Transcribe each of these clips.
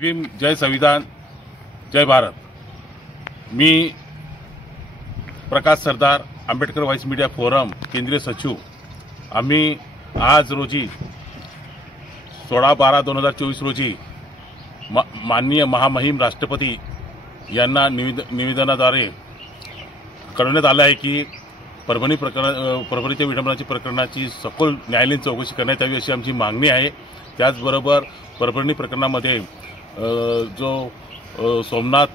भीम, जय संविधान, जय भारत। मी प्रकाश सरदार, Ambedkar voice media forum केंद्रीय सचिव। आम्ही आज रोजी 16/12/2024 रोजी माननीय महामहिम राष्ट्रपती यांना निवेदनाद्वारे कळवण्यात आलं आहे की परभणीच्या विडंबनाची प्रकरणाची सखोल न्यायालयीन चौकशी करण्यात यावी अशी आमची मागणी आहे। त्याचबरोबर परभणी प्रकरणामध्ये जो सोमनाथ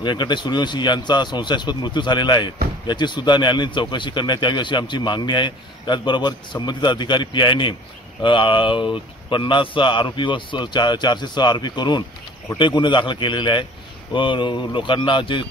व्यंकटेश सूर्यवंशी यांचा संशयास्पद मृत्यू झालेला आहे याची सुद्धा न्यायालयीन चौकशी करण्यात यावी अशी आमची मागणी आहे। त्याचबरोबर संबंधित अधिकारी पीआयने 50 आरोपी व 406 आरोपी करून खोटे गुन्हे दाखल केलेले आहे व लोकांना जे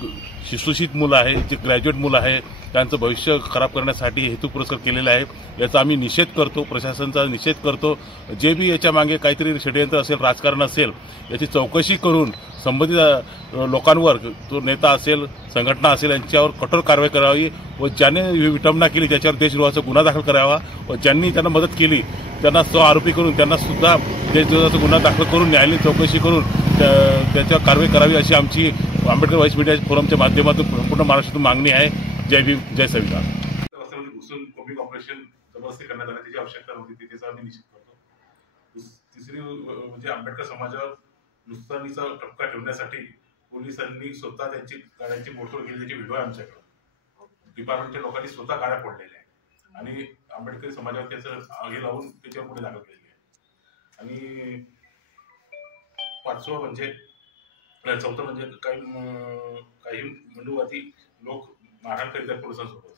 शिक्षित मुलं आहे, जे ग्रॅज्युएट मुलं आहे त्यांचं भविष्य खराब करण्यासाठी हेतुपुरस्सर केलेला आहे। याचा आम्ही निषेध करतो, प्रशासनाचा निषेध करतो। जे बी याच्या मागे काहीतरी षडयंत्र असेल, राजकारण असेल, याची चौकशी करून संबंधित लोकांवर, तो नेता असेल, संघटना असेल, यांच्यावर कठोर कारवाई करावी व ज्याने विटंबना केली त्याच्यावर देशद्रोहाचा गुन्हा दाखल करावा व ज्यांनी त्यांना मदत केली त्यांना आरोपी करून त्यांना सुद्धा देशद्रोहाचा गुन्हा दाखल करून न्यायालयीन चौकशी करून त्याच्यावर कारवाई करावी अशी आमची आंबेडकर व्हॉइस मीडिया फोरमच्या माध्यमातून संपूर्ण महाराष्ट्रातून मागणी आहे। जय भीम, जय संविधान। घुसून कॉपिंग ऑपरेशन जबरदस्ती करण्यात आलं, त्याची आवश्यकता नव्हती, त्याचा आम्ही निषेध करतो। तिसरी म्हणजे आंबेडकर समाजावर नुकसानीचा ठपका ठेवण्यासाठी पोलिसांनी स्वतः त्यांची गाड्यांची मोडतोड केली, त्याची व्हिडिओ आहे आमच्याकडे। डिपार्टमेंटच्या लोकांनी स्वतः गाड्या फोडलेल्या आहेत आणि आंबेडकरी समाजावर त्याचं आगे लावून त्याच्यावर पुढे दाखल केलेली आहे। आणि चौथं म्हणजे काही मनुवादी लोक मारहाण करीत आहेत पोलिसांसोबत,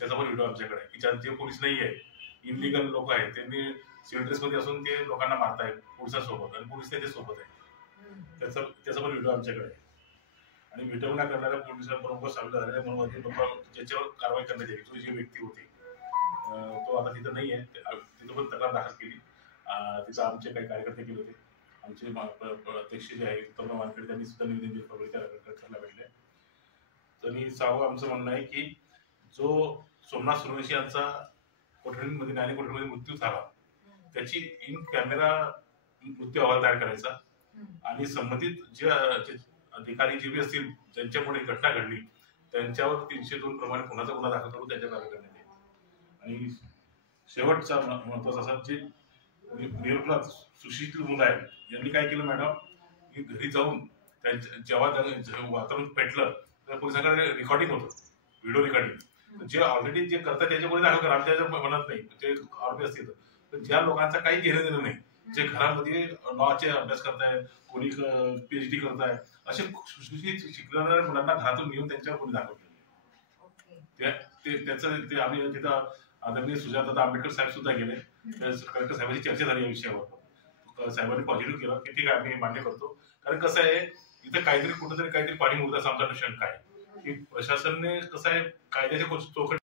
त्याचा पण व्हिडिओ आमच्याकडे आहे की जे पोलीस नाही आहे, इनलिगल लोक आहेत, त्यांनी सिव्हिल ड्रेसमध्ये असून ते लोकांना मारतायत पोलिसांसोबत आणि पोलीस त्याच्यासोबत आहे, त्याचा पण व्हिडिओ आमच्याकडे आहे। आणि विटंबना करणाऱ्या पोलिसांबरोबर सामील झालेल्या मनुवादी लोक ज्याच्यावर कारवाई करण्यात यावी, तो जी व्यक्ती होती तो आता तिथं नाही आहे, तिथं पण तक्रार दाखल केली। तिथं आमचे काही कार्यकर्ते केले होते, आमचे अध्यक्ष जे आहे उत्तम वानखेडे त्यांनी सुद्धा निवेदन दिलं परभणीच्या कार्यकर्त्यांना भेटले। आणि सहावं आमचं म्हणणं आहे की जो सोमनाथ सूर्यवंशी यांचा न्यायालयीन कोठडीमध्ये मृत्यू झाला त्याची इन कॅमेरा मृत्यू अहवाल तयार करायचा आणि संबंधित जे अधिकारी जे बी असतील ज्यांच्यामुळे घटना घडली त्यांच्यावर 302 प्रमाणे खुनाचा गुन्हा दाखल करून त्यांच्या कारवाई करण्यात येईल। आणि शेवटचा महत्वाचा असा, जे निरपराध सुशिक्षित मुलं आहेत यांनी काय केलं मॅडम की घरी जाऊन जेव्हा वातावरण पेटलं तर पोलिसांकडे रेकॉर्डिंग होतं, व्हिडिओ रेकॉर्डिंग, जे ऑलरेडी जे करतात त्याच्यामुळे दाखल करा, आमच्या म्हणत नाही, ते आरोपी असतील तर ज्या लोकांचा काही घेणं देणं नाही, जे घरामध्ये लॉचे अभ्यास करतायत, कोणी PhD करताय, असे सुशिक्षित शिकणाऱ्या मुलांना घरातून नेऊन त्यांच्यावर कोणी दाखल केले, त्याचं आम्ही तिथं आदरणीय सुजाता आंबेडकर साहेब सुद्धा गेले, कलेक्टर साहेबांची चर्चा झाली या विषयावर। साहेबांनी पॉझिटिव्ह केलं की ठीक आहे आम्ही मान्य करतो, कारण कसं आहे इथं काहीतरी कुठेतरी काहीतरी पाणी मुरतं असं आमचा शंका आहे की प्रशासनाने कसं आहे कायद्याच्या चौकट